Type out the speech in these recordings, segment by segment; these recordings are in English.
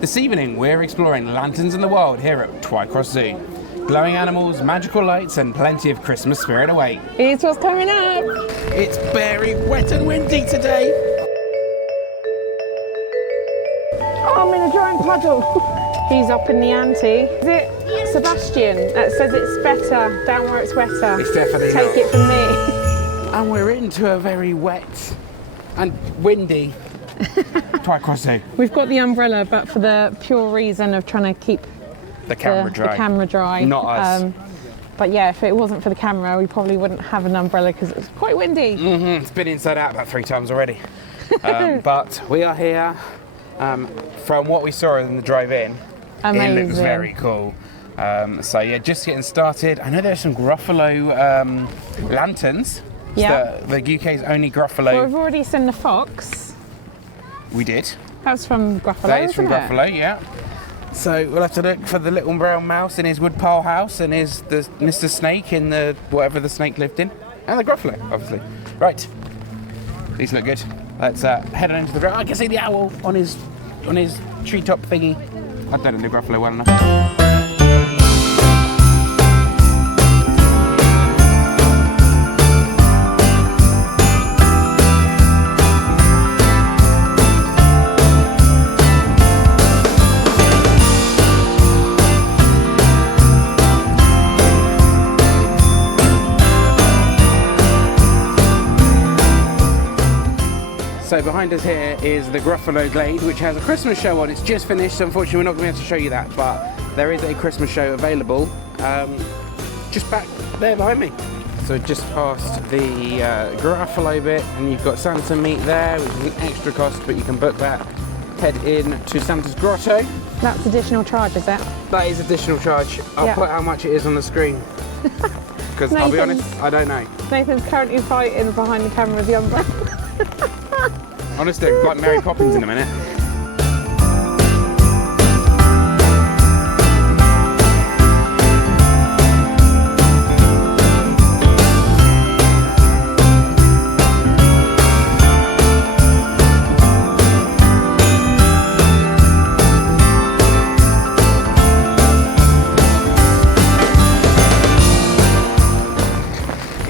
This evening we're exploring lanterns in the wild here at Twycross Zoo. Glowing animals, magical lights and plenty of Christmas spirit await. Here's what's coming up. It's very wet and windy today. Oh, I'm in a giant puddle. He's up in the ante. Is it Sebastian that says it's better down where it's wetter? It's definitely Take not. it from me. And we're into a very wet and windy Twycross Zoo. We've got the umbrella, but for the pure reason of trying to keep The camera dry. The camera dry. Not us. But yeah, if it wasn't for the camera, we probably wouldn't have an umbrella because it's quite windy. It's been inside out about 3 times already. But we are here. From what we saw in the drive-in, Amazing. it looks very cool. So yeah, just getting started. I know there's some Gruffalo lanterns. Yeah. It's the UK's only Gruffalo. Well, we've already seen the fox. We did. That's from Gruffalo, That is from isn't it? Gruffalo, yeah. So we'll have to look for the little brown mouse in his woodpile house and the Mr. Snake in the whatever the snake lived in, and the Gruffalo, obviously. Right. These look good. Let's head on into the ground. I can see the owl on his treetop thingy. I don't know the Gruffalo well enough. So behind us here is the Gruffalo Glade, which has a Christmas show on. It's just finished, so unfortunately we're not going to be able to show you that, but there is a Christmas show available just back there behind me. So just past the Gruffalo bit, and you've got Santa meet there, which is an extra cost, but you can book that. Head in to Santa's Grotto. That's additional charge, is it? That is additional charge. I'll put how much it is on the screen. Because I'll be honest, I don't know. Nathan's currently fighting behind the camera with the umbrella. Honestly, like Mary Poppins in a minute.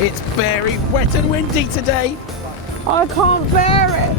It's very wet and windy today. I can't bear it.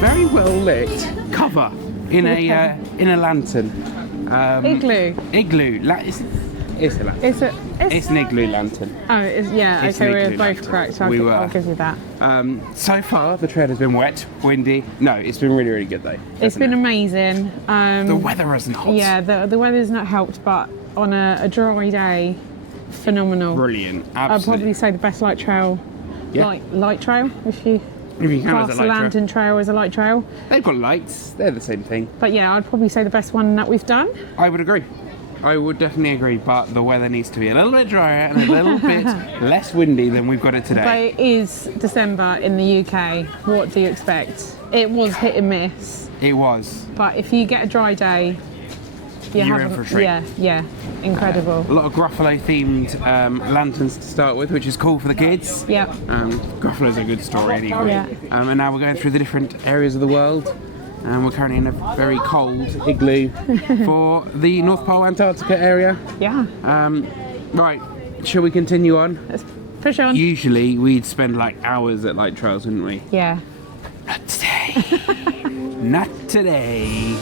Very well lit cover in a lantern. Igloo. Igloo. It's an igloo lantern. Oh, yeah. It's okay, an we're igloo both lantern. correct. So I'll give you that. So far, the trail has been wet, windy. No, it's been really, really good though. It's been amazing. The weather isn't hot. Yeah, the weather's not helped, but on a dry day, phenomenal. Brilliant. Absolutely. I'd probably say the best light trail. Yeah. Light trail, if you can class as a the light trail. lantern trail as a light trail. They've got lights. They're the same thing. But yeah, I'd probably say the best one that we've done. I would agree. I would definitely agree, but the weather needs to be a little bit drier and a little bit less windy than we've got it today. But it is December in the UK. What do you expect? It was hit and miss. It was. But if you get a dry day, You're in for a treat. Yeah, incredible. A lot of Gruffalo-themed lanterns to start with, which is cool for the kids. Yeah. Gruffalo's a good story anyway. Yeah. And now we're going through the different areas of the world. And we're currently in a very cold igloo for the North Pole Antarctica area. Yeah. Right, shall we continue on? Push on. Usually we'd spend like hours at light trails, wouldn't we? Yeah. Not today. Not today.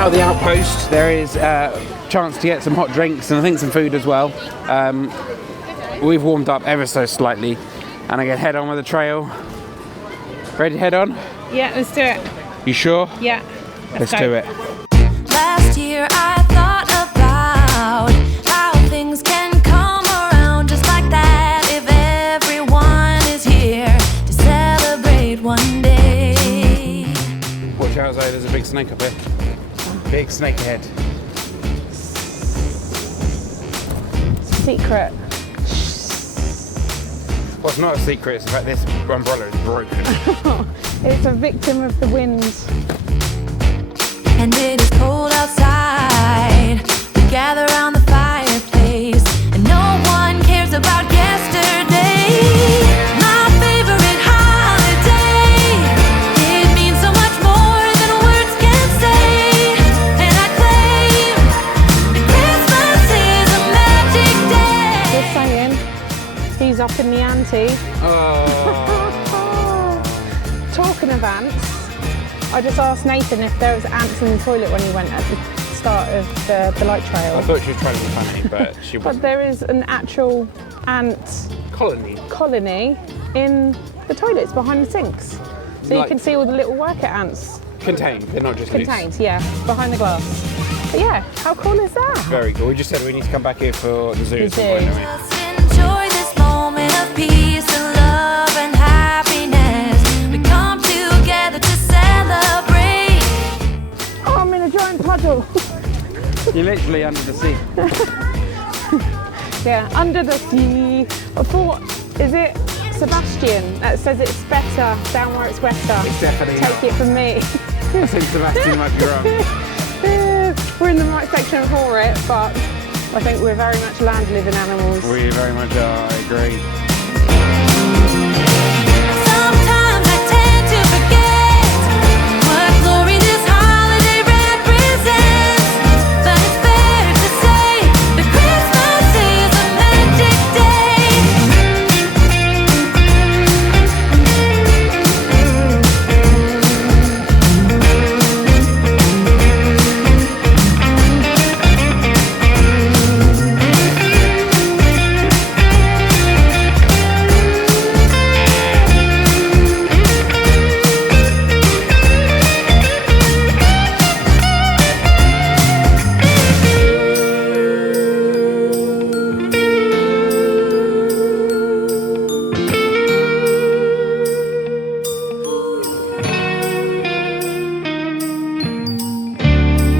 Out the outpost, there is a chance to get some hot drinks and I think some food as well. We've warmed up ever so slightly and I can head on with the trail. Ready to head on? Yeah, let's do it. You sure? Yeah. Let's do it. Last year I thought about how things can come around just like that if everyone is here to celebrate one day. Watch outside, there's a big snake up here. Big snake ahead. Secret. Well, it's not a secret, it's the fact this umbrella is broken. It's a victim of the wind. And it is cold outside. We gather around the fireplace and no one cares about yesterday. My favorite holiday. It means so much more than words can say. And I claim that Christmas is a magic day. Just saying, he's up in the ante. Oh. Talking of ants, I just asked Nathan if there was ants in the toilet when he went at the start of the light trail. I thought she was trying to be funny, but she But wasn't. there is an actual ant colony in the toilets behind the sinks. So you Like- can see all the little worker ants Contained, they're not just loose. contained, yeah, behind the glass. But yeah, how cool is that? Very cool. We just said we need to come back here for the zoo The at some point, zoo. don't we? Just enjoy this moment of peace and love and happiness. We come together to celebrate. Oh, I'm in a giant puddle. You're literally under the sea. Yeah, under the sea. I thought, is it Sebastian that says it's better down where it's wetter? It's definitely Take not. it from me. I think Sebastian might be wrong. We're in the right section for it, but I think we're very much land-living animals. We very much are, I agree. Sometimes I tend to forget what glory this holiday represents. But it's fair to say that Christmas is a magic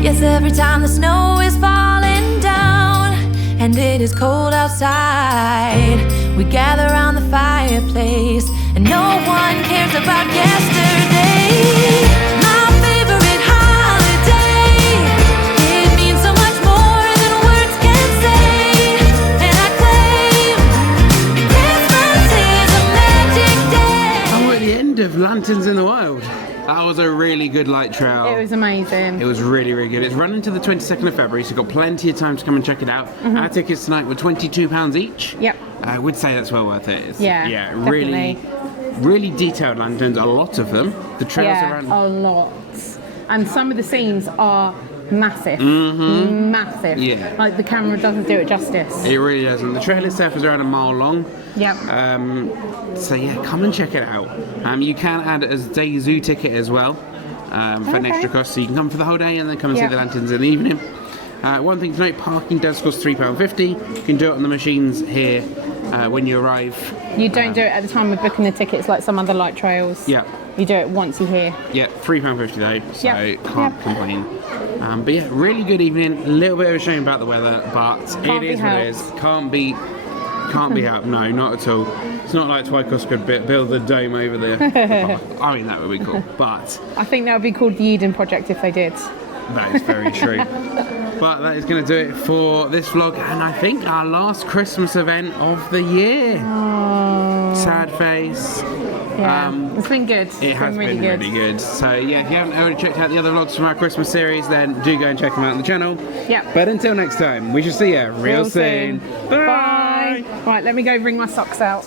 Yes, every time the snow is falling down and it is cold outside, we gather around the fireplace and no one cares about yesterday. My favorite holiday. It means so much more than words can say. And I claim that Christmas is a magic day. And we're at the end of Lanterns in the Wild. That was a really good light trail. It was amazing. It was really, really good. It's running to the 22nd of February, so you've got plenty of time to come and check it out. Our tickets tonight were £22 each. Yep. I would say that's well worth it. It's, Yeah, really, really detailed lanterns, a lot of them. The trails Yeah, around. a lot. And some of the scenes are massive. Massive. Yeah. Like the camera doesn't do it justice. It really doesn't. The trail itself is around a mile long. Yep. So yeah, come and check it out. You can add it as a day zoo ticket as well for an Okay. extra cost, so you can come for the whole day and then come and Yeah. see the lanterns in the evening. One thing to note, parking does cost £3.50. You can do it on the machines here when you arrive. You don't do it at the time of booking the tickets like some other light trails. Yeah. You do it once you're here. Yeah, £3.50 though, so Yep. can't Yep. complain. But yeah, really good evening. A little bit of a shame about the weather, but Can't it be is what it helped. is. Can't beat Can't be helped, no, not at all. It's not like Twycross could build a dome over there. I mean, that would be cool, but... I think that would be called the Eden Project if they did. That is very true. But that is going to do it for this vlog, and I think our last Christmas event of the year. Oh. Sad face. Yeah, it's been good. It has been really good. So yeah, if you haven't already checked out the other vlogs from our Christmas series, then do go and check them out on the channel. Yeah. But until next time, we shall see you real soon. Bye. Right, let me go bring my socks out.